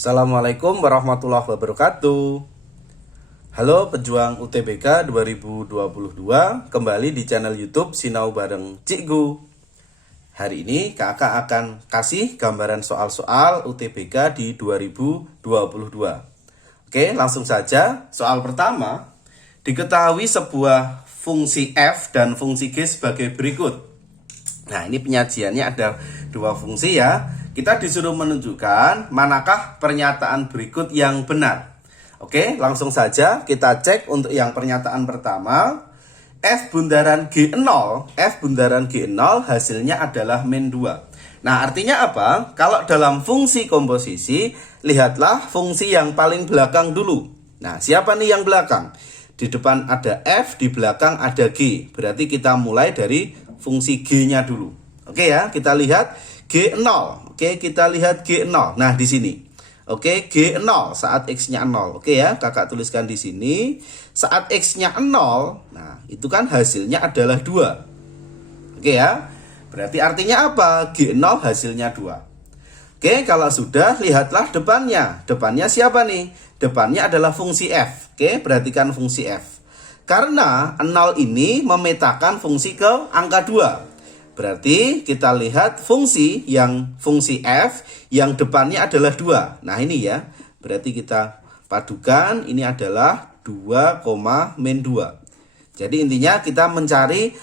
Assalamualaikum warahmatullahi wabarakatuh. Halo pejuang UTBK 2022, kembali di channel YouTube Sinau Bareng Cikgu. Hari ini kakak akan kasih gambaran soal-soal UTBK di 2022. Oke, langsung saja. Soal pertama, diketahui sebuah fungsi f dan fungsi g sebagai berikut. Nah, ini penyajiannya ada dua fungsi ya. Kita disuruh menunjukkan manakah pernyataan berikut yang benar. Oke, langsung saja kita cek untuk yang pernyataan pertama. F bundaran G0 hasilnya adalah min 2. Nah, artinya apa? Kalau dalam fungsi komposisi, lihatlah fungsi yang paling belakang dulu. Nah, siapa nih yang belakang? Di depan ada F, di belakang ada G. Berarti kita mulai dari fungsi G-nya dulu. Oke ya, kita lihat G0. Oke, kita lihat G0. Nah, di sini. Oke, G0 saat X-nya 0. Oke ya, kakak tuliskan di sini. Saat X-nya 0, nah, itu kan hasilnya adalah 2. Oke ya. Berarti artinya apa? G0 hasilnya 2. Oke, kalau sudah, lihatlah depannya. Depannya siapa nih? Depannya adalah fungsi F. Oke, perhatikan fungsi F. Karena 0 ini memetakan fungsi ke angka 2. Berarti kita lihat fungsi F yang depannya adalah 2. Nah, ini ya. Berarti kita padukan, ini adalah 2, min 2. Jadi intinya kita mencari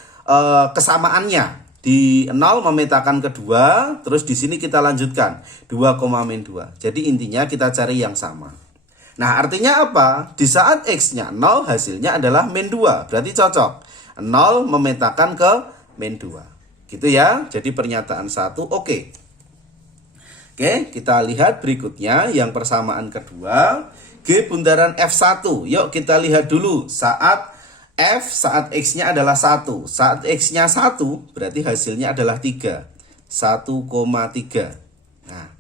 kesamaannya. Di 0 memetakan kedua, terus di sini kita lanjutkan 2, min 2. Jadi intinya kita cari yang sama. Nah, artinya apa? Di saat X-nya 0 hasilnya adalah min 2. Berarti cocok. 0 memetakan ke min 2. Gitu ya. Jadi pernyataan 1 oke. Oke, kita lihat berikutnya yang persamaan kedua. G bundaran F1. Yuk kita lihat dulu saat X-nya adalah 1. Saat X-nya 1 berarti hasilnya adalah 3. 1,3. Nah,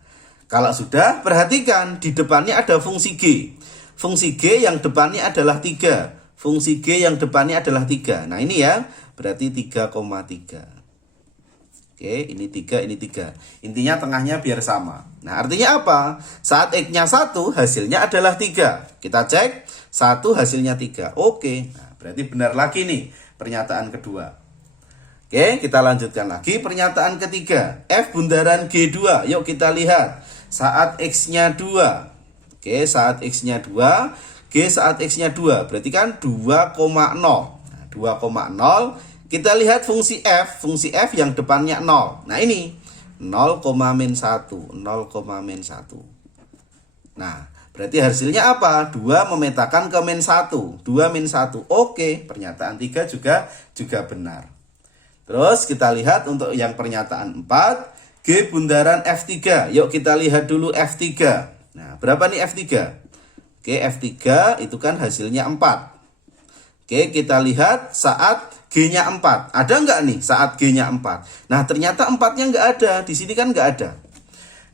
kalau sudah, perhatikan di depannya ada fungsi G. Fungsi G yang depannya adalah 3. Fungsi G yang depannya adalah 3. Nah, ini ya, berarti 3,3. Oke, ini 3, ini 3. Intinya tengahnya biar sama. Nah, artinya apa? Saat X-nya 1, hasilnya adalah 3. Kita cek, 1 hasilnya 3. Oke, nah, berarti benar lagi nih pernyataan kedua. Oke, kita lanjutkan lagi pernyataan ketiga. F bundaran G2. Yuk kita lihat. Saat X-nya 2. Oke, saat X-nya 2. G saat X-nya 2. Berarti kan 2,0. Nah, 2,0. Kita lihat fungsi F yang depannya 0. Nah, ini 0, min 1. 0, min 1. Nah, berarti hasilnya apa? 2 memetakan ke min 1. 2 min 1. Oke, pernyataan 3 juga benar. Terus kita lihat untuk yang pernyataan 4. G bundaran F3. Yuk kita lihat dulu F3. Nah, berapa nih F3? Oke, F3 itu kan hasilnya 4. Oke, kita lihat saat G-nya 4. Ada nggak nih saat G-nya 4? Nah, ternyata 4-nya nggak ada. Di sini kan nggak ada.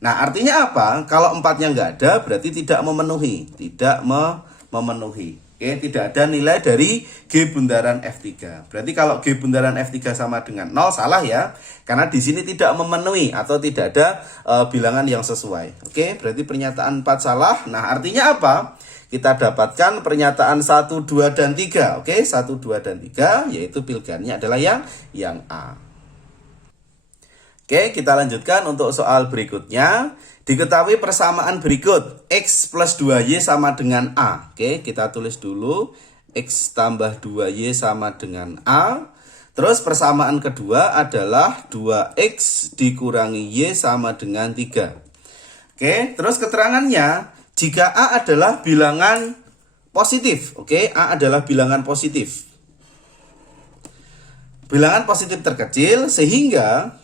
Nah, artinya apa? Kalau 4-nya nggak ada, berarti tidak memenuhi. Tidak memenuhi. Oke, tidak ada nilai dari G bundaran F3. Berarti kalau G bundaran F3 sama dengan 0, salah ya. Karena di sini tidak memenuhi atau tidak ada bilangan yang sesuai. Oke, berarti pernyataan 4 salah. Nah, artinya apa? Kita dapatkan pernyataan 1, 2, dan 3. Oke, 1, 2, dan 3, yaitu pilihannya adalah yang A. Oke, kita lanjutkan untuk soal berikutnya. Diketahui persamaan berikut. X plus 2Y sama dengan A. Oke, kita tulis dulu. X tambah 2Y sama dengan A. Terus persamaan kedua adalah 2X dikurangi Y sama dengan 3. Oke, terus keterangannya. Jika A adalah bilangan positif. Oke, A adalah bilangan positif. Bilangan positif terkecil sehingga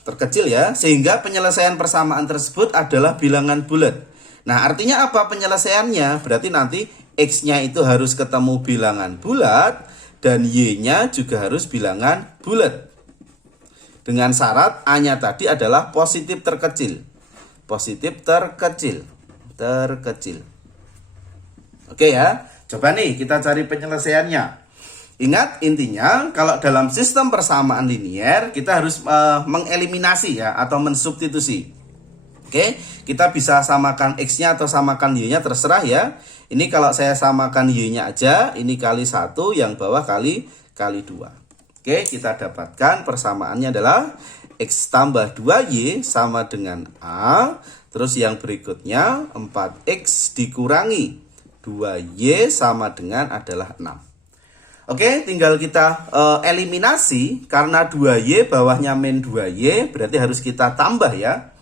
penyelesaian persamaan tersebut adalah bilangan bulat. Nah, artinya apa penyelesaiannya? Berarti nanti X-nya itu harus ketemu bilangan bulat dan Y-nya juga harus bilangan bulat. Dengan syarat A-nya tadi adalah positif terkecil. Positif terkecil. Oke ya, coba nih kita cari penyelesaiannya. Ingat intinya kalau dalam sistem persamaan linier kita harus mengeliminasi ya atau mensubstitusi. Oke, kita bisa samakan X-nya atau samakan Y-nya, terserah ya. Ini kalau saya samakan Y-nya aja, ini kali 1, yang bawah kali 2. Oke, kita dapatkan persamaannya adalah X tambah 2Y sama dengan A. Terus yang berikutnya 4X dikurangi 2Y sama dengan adalah 6. Oke, tinggal kita eliminasi. Karena 2Y bawahnya min 2Y, berarti harus kita tambah ya.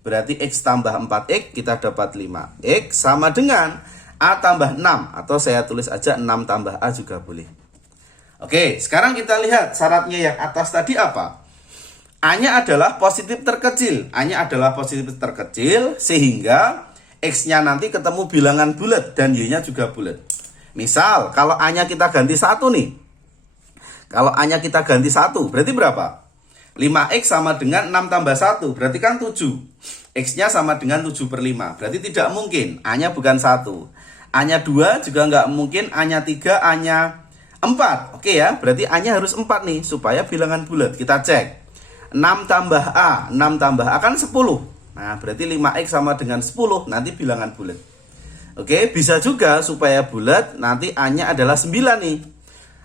Berarti X tambah 4X, kita dapat 5X sama dengan A tambah 6. Atau saya tulis aja 6 tambah A juga boleh. Oke, sekarang kita lihat syaratnya yang atas tadi apa? A-nya adalah positif terkecil. A-nya adalah positif terkecil, sehingga X-nya nanti ketemu bilangan bulat dan Y-nya juga bulat. Misal, kalau A-nya kita ganti 1 nih. Kalau A-nya kita ganti 1, berarti berapa? 5X sama dengan 6 tambah 1, berarti kan 7. X-nya sama dengan 7/5, berarti tidak mungkin. A-nya bukan 1. A-nya 2 juga nggak mungkin. A-nya 3, A-nya 4. Oke ya, berarti A-nya harus 4 nih, supaya bilangan bulat. Kita cek. 6 tambah A, 6 tambah A kan 10. Nah, berarti 5X sama dengan 10, nanti bilangan bulat. Oke, bisa juga supaya bulat, nanti A-nya adalah 9 nih.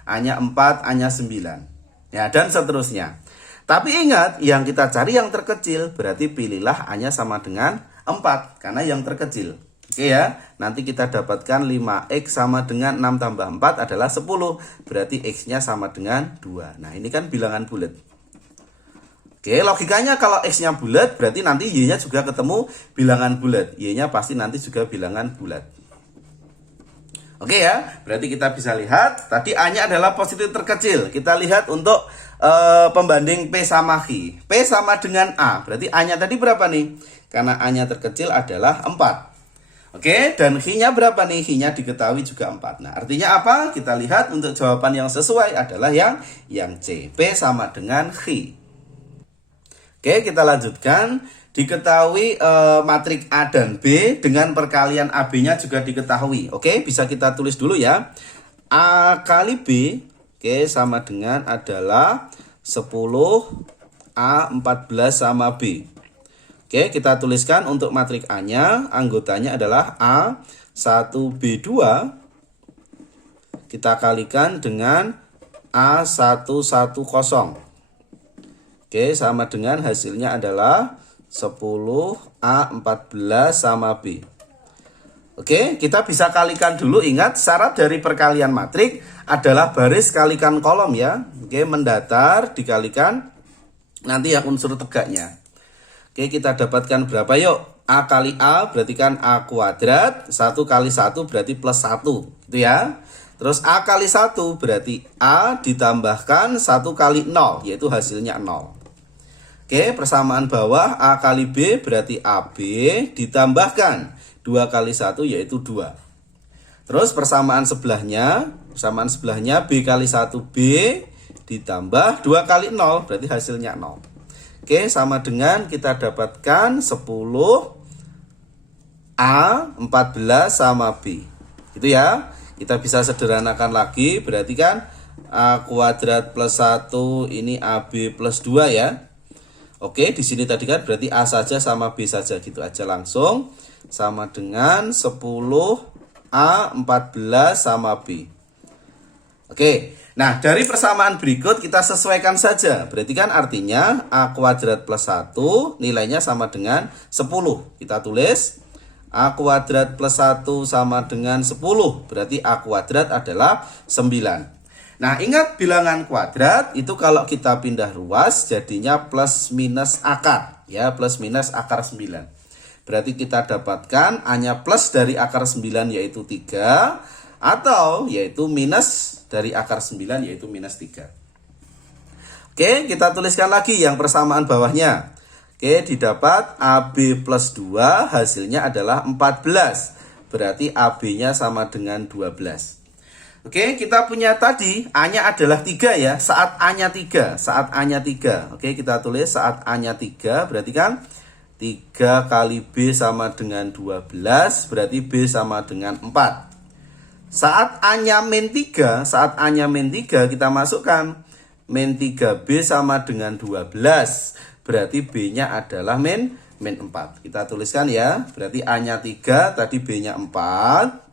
A-nya 4, A-nya 9. Ya, dan seterusnya. Tapi ingat, yang kita cari yang terkecil, berarti pilihlah A-nya sama dengan 4, karena yang terkecil. Oke ya, nanti kita dapatkan 5X sama dengan 6 tambah 4 adalah 10. Berarti X-nya sama dengan 2. Nah, ini kan bilangan bulat. Oke, logikanya kalau X-nya bulat, berarti nanti Y-nya juga ketemu bilangan bulat. Y-nya pasti nanti juga bilangan bulat. Oke ya, berarti kita bisa lihat, tadi A-nya adalah positif terkecil. Kita lihat untuk pembanding P sama Q. P sama dengan A, berarti A-nya tadi berapa nih? Karena A-nya terkecil adalah 4. Oke, dan Q-nya berapa nih? Q-nya diketahui juga 4. Nah, artinya apa? Kita lihat untuk jawaban yang sesuai adalah yang C. P sama dengan Q. Oke, kita lanjutkan. Diketahui matrik A dan B dengan perkalian AB-nya juga diketahui. Oke, bisa kita tulis dulu ya. A kali B, oke, sama dengan adalah 10 A 14 sama B. Oke, kita tuliskan untuk matrik A-nya, anggotanya adalah A 1B2. Kita kalikan dengan A110. Oke, sama dengan hasilnya adalah 10A14 sama B. Oke, kita bisa kalikan dulu. Ingat, syarat dari perkalian matrik adalah baris kalikan kolom ya. Oke, mendatar dikalikan nanti yang unsur tegaknya. Oke, kita dapatkan berapa yuk? A kali A berarti kan A kuadrat. 1 kali 1 berarti plus 1. Gitu ya. Terus A kali 1 berarti A ditambahkan 1 kali 0, yaitu hasilnya 0. Oke, persamaan bawah A kali B berarti AB ditambahkan 2 kali 1 yaitu 2. Terus persamaan sebelahnya B kali 1B ditambah 2 kali 0 berarti hasilnya 0. Oke, sama dengan kita dapatkan 10 A14 sama B. Gitu ya. Kita bisa sederhanakan lagi, berarti kan A kuadrat plus 1 ini AB plus 2 ya. Oke, di sini tadi kan berarti A saja sama B saja, gitu aja langsung. Sama dengan 10 A14 sama B. Oke, nah dari persamaan berikut kita sesuaikan saja. Berarti kan artinya A kuadrat plus 1 nilainya sama dengan 10. Kita tulis A kuadrat plus 1 sama dengan 10. Berarti A kuadrat adalah 9. Nah, ingat bilangan kuadrat itu kalau kita pindah ruas jadinya plus minus akar. Ya, plus minus akar 9. Berarti kita dapatkan A-nya plus dari akar 9 yaitu 3. Atau yaitu minus dari akar 9 yaitu minus 3. Oke, kita tuliskan lagi yang persamaan bawahnya. Oke, didapat AB plus 2 hasilnya adalah 14. Berarti AB-nya sama dengan 12. Oke, kita punya tadi A-nya adalah 3 ya. Saat A-nya 3. Oke, kita tulis saat A-nya 3. Berarti kan 3 kali B sama dengan 12. Berarti B sama dengan 4. Saat A-nya min 3. Kita masukkan min 3B sama dengan 12. Berarti B-nya adalah min min 4. Kita tuliskan ya, berarti A-nya 3, tadi B-nya 4.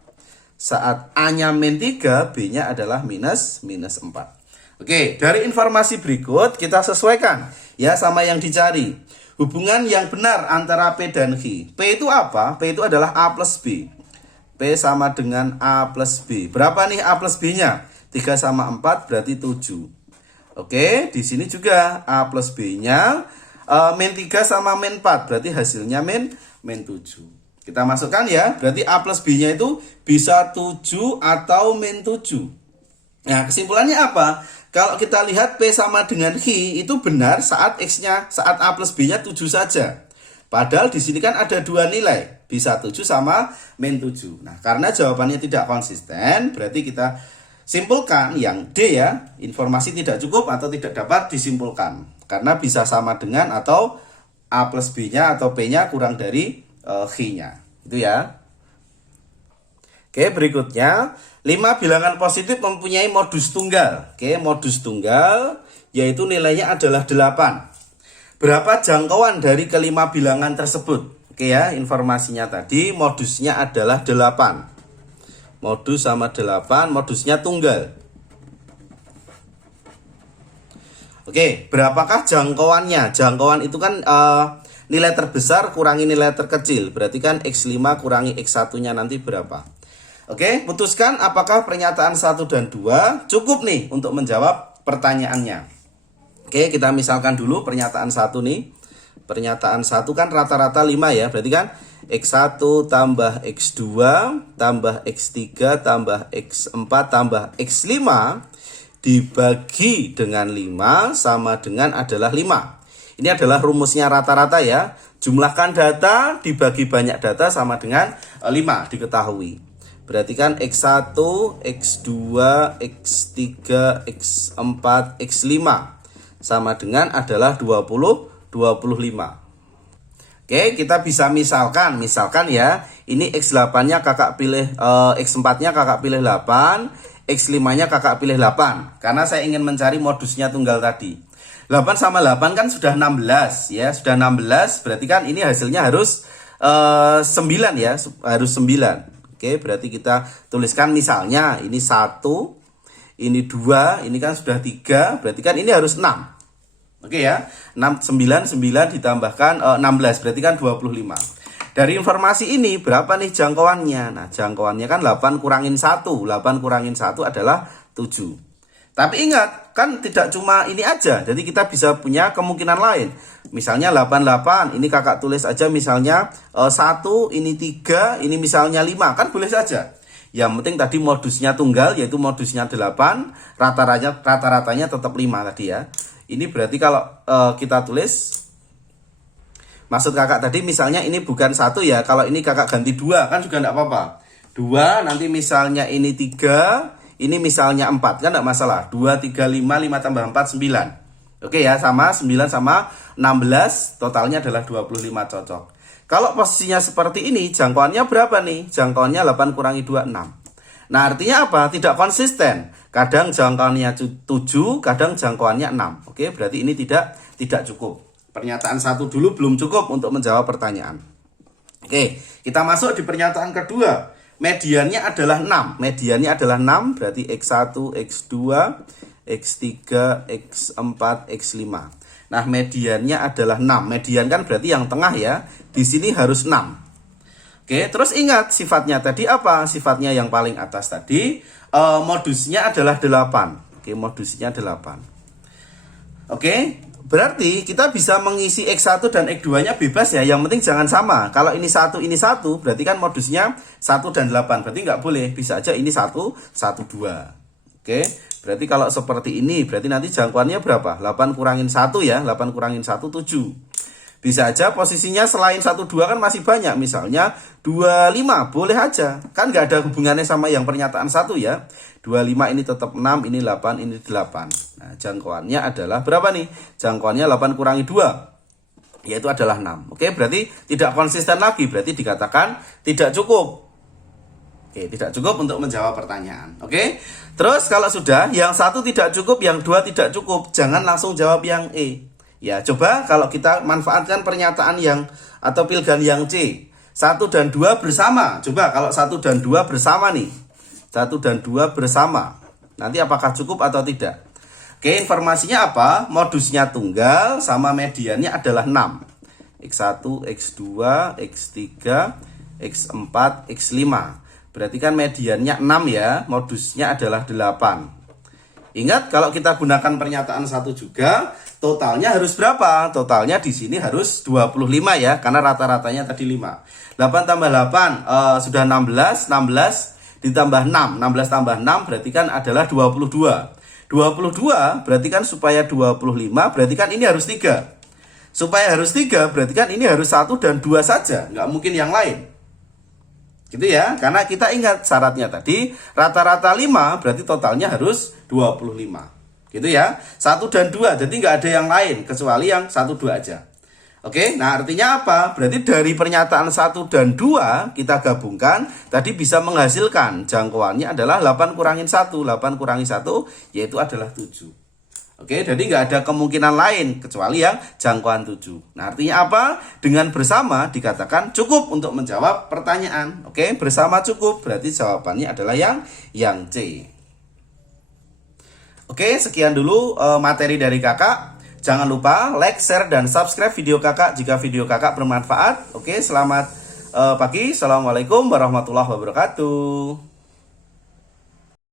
Saat A-nya min 3, B-nya adalah minus 4. Oke, dari informasi berikut kita sesuaikan ya sama yang dicari. Hubungan yang benar antara P dan Q. P itu apa? P itu adalah A plus B. P sama dengan A plus B. Berapa nih A plus B-nya? 3 sama 4 berarti 7. Oke, di sini juga A plus B-nya min 3 sama min 4. Berarti hasilnya min 7. Kita masukkan ya, berarti A plus B-nya itu bisa 7 atau min 7. Nah, kesimpulannya apa? Kalau kita lihat P sama dengan Q itu benar saat X-nya, saat A plus B-nya 7 saja. Padahal di sini kan ada dua nilai, bisa 7 sama min 7. Nah, karena jawabannya tidak konsisten, berarti kita simpulkan yang D ya, informasi tidak cukup atau tidak dapat disimpulkan. Karena bisa sama dengan atau A plus B-nya atau P-nya kurang dari Q-nya. Itu ya. Oke, berikutnya 5 bilangan positif mempunyai modus tunggal. Oke, modus tunggal yaitu nilainya adalah 8. Berapa jangkauan dari kelima bilangan tersebut? Oke ya, informasinya tadi modusnya adalah 8. Modus sama 8, modusnya tunggal. Oke, berapakah jangkauannya? Jangkauan itu kan nilai terbesar kurangi nilai terkecil. Berarti kan X5 kurangi X1-nya nanti berapa? Oke, putuskan apakah pernyataan 1 dan 2 cukup nih untuk menjawab pertanyaannya. Oke, kita misalkan dulu pernyataan 1 nih. Pernyataan 1 kan rata-rata 5 ya. Berarti kan X1 tambah X2 tambah X3 tambah X4 tambah X5 dibagi dengan 5 sama dengan adalah 5. Ini adalah rumusnya rata-rata ya. Jumlahkan data dibagi banyak data sama dengan 5 diketahui. Berarti kan X1, X2, X3, X4, X5 sama dengan adalah 20, 25. Oke, kita bisa misalkan ya, ini X8-nya kakak pilih, X4-nya kakak pilih 8, X5-nya kakak pilih 8. Karena saya ingin mencari modusnya tunggal tadi. 8 sama 8 kan sudah 16 ya, sudah 16, berarti kan ini hasilnya harus 9 ya, harus 9. Oke, berarti kita tuliskan misalnya ini 1, ini 2, ini kan sudah 3, berarti kan ini harus 6. Oke ya, 9 ditambahkan 16, berarti kan 25. Dari informasi ini berapa nih jangkauannya? Nah, jangkauannya kan 8 kurangin 1, 8 kurangin 1 adalah 7. Tapi ingat, kan tidak cuma ini aja, jadi kita bisa punya kemungkinan lain. Misalnya 88, ini kakak tulis aja misalnya 1, ini 3, ini misalnya 5, kan boleh saja. Yang penting tadi modusnya tunggal, yaitu modusnya 8, rata-ratanya tetap 5 tadi ya. Ini berarti kalau kita tulis, maksud kakak tadi misalnya ini bukan 1 ya, kalau ini kakak ganti 2, kan juga enggak apa-apa. 2, nanti misalnya ini 3, ini misalnya 4, kan enggak masalah. 2, 3, 5, 5 tambah 4, 9. Oke ya, sama 9 sama 16, totalnya adalah 25 cocok. Kalau posisinya seperti ini, jangkauannya berapa nih? Jangkauannya 8 kurangi 2, 6. Nah, artinya apa? Tidak konsisten. Kadang jangkauannya 7, kadang jangkauannya 6. Oke, berarti ini tidak cukup. Pernyataan 1 dulu belum cukup untuk menjawab pertanyaan. Oke, kita masuk di pernyataan kedua. Mediannya adalah 6. Mediannya adalah 6, berarti X1, X2, X3, X4, X5. Nah, mediannya adalah 6. Median kan berarti yang tengah ya. Di sini harus 6. Oke, terus ingat sifatnya tadi apa? Sifatnya yang paling atas tadi, modusnya adalah 8. Oke, modusnya 8. Oke, berarti kita bisa mengisi X1 dan X2-nya bebas ya. Yang penting jangan sama. Kalau ini 1, berarti kan modusnya 1 dan 8. Berarti nggak boleh. Bisa aja ini 1, 1, 2. Oke, berarti kalau seperti ini, berarti nanti jangkauannya berapa? 8 kurangin 1 ya. 8 kurangin 1, 7. Bisa aja posisinya selain 1, 2 kan masih banyak. Misalnya 25, boleh aja. Kan nggak ada hubungannya sama yang pernyataan 1 ya. 25 ini tetap 6, ini 8, ini 8. Nah, jangkauannya adalah berapa nih? Jangkauannya 8 kurangi 2, yaitu adalah 6. Oke, berarti tidak konsisten lagi. Berarti dikatakan tidak cukup. Oke, tidak cukup untuk menjawab pertanyaan. Oke, terus kalau sudah, yang 1 tidak cukup, yang 2 tidak cukup, jangan langsung jawab yang E. Ya, coba kalau kita manfaatkan pernyataan yang atau pilihan yang C? 1 dan 2 bersama. Coba kalau 1 dan 2 bersama nih. 1 dan 2 bersama. Nanti apakah cukup atau tidak? Oke, informasinya apa? Modusnya tunggal sama mediannya adalah 6. X1, X2, X3, X4, X5. Berarti kan mediannya 6 ya. Modusnya adalah 8. Ingat kalau kita gunakan pernyataan 1 juga, totalnya harus berapa? Totalnya di sini harus 25 ya, karena rata-ratanya tadi 5. 8 tambah 8 sudah 16, 16 ditambah 6, 16 tambah 6 berarti kan adalah 22. 22 berarti kan supaya 25 berarti kan ini harus 3. Supaya harus 3 berarti kan ini harus 1 dan 2 saja, nggak mungkin yang lain. Gitu ya, karena kita ingat syaratnya tadi rata-rata 5 berarti totalnya harus 25. Gitu ya, 1 dan 2 jadi nggak ada yang lain kecuali yang 1, 2 aja. Oke, nah artinya apa? Berarti dari pernyataan 1 dan 2 kita gabungkan tadi bisa menghasilkan jangkauannya adalah 8 kurangin 1. 8 kurangi 1 yaitu adalah 7. Oke, jadi nggak ada kemungkinan lain kecuali yang jangkauan 7. Nah artinya apa? Dengan bersama dikatakan cukup untuk menjawab pertanyaan. Oke, bersama cukup berarti jawabannya adalah yang C. Oke, sekian dulu materi dari kakak. Jangan lupa like, share, dan subscribe video kakak jika video kakak bermanfaat. Oke, selamat pagi. Assalamualaikum warahmatullahi wabarakatuh.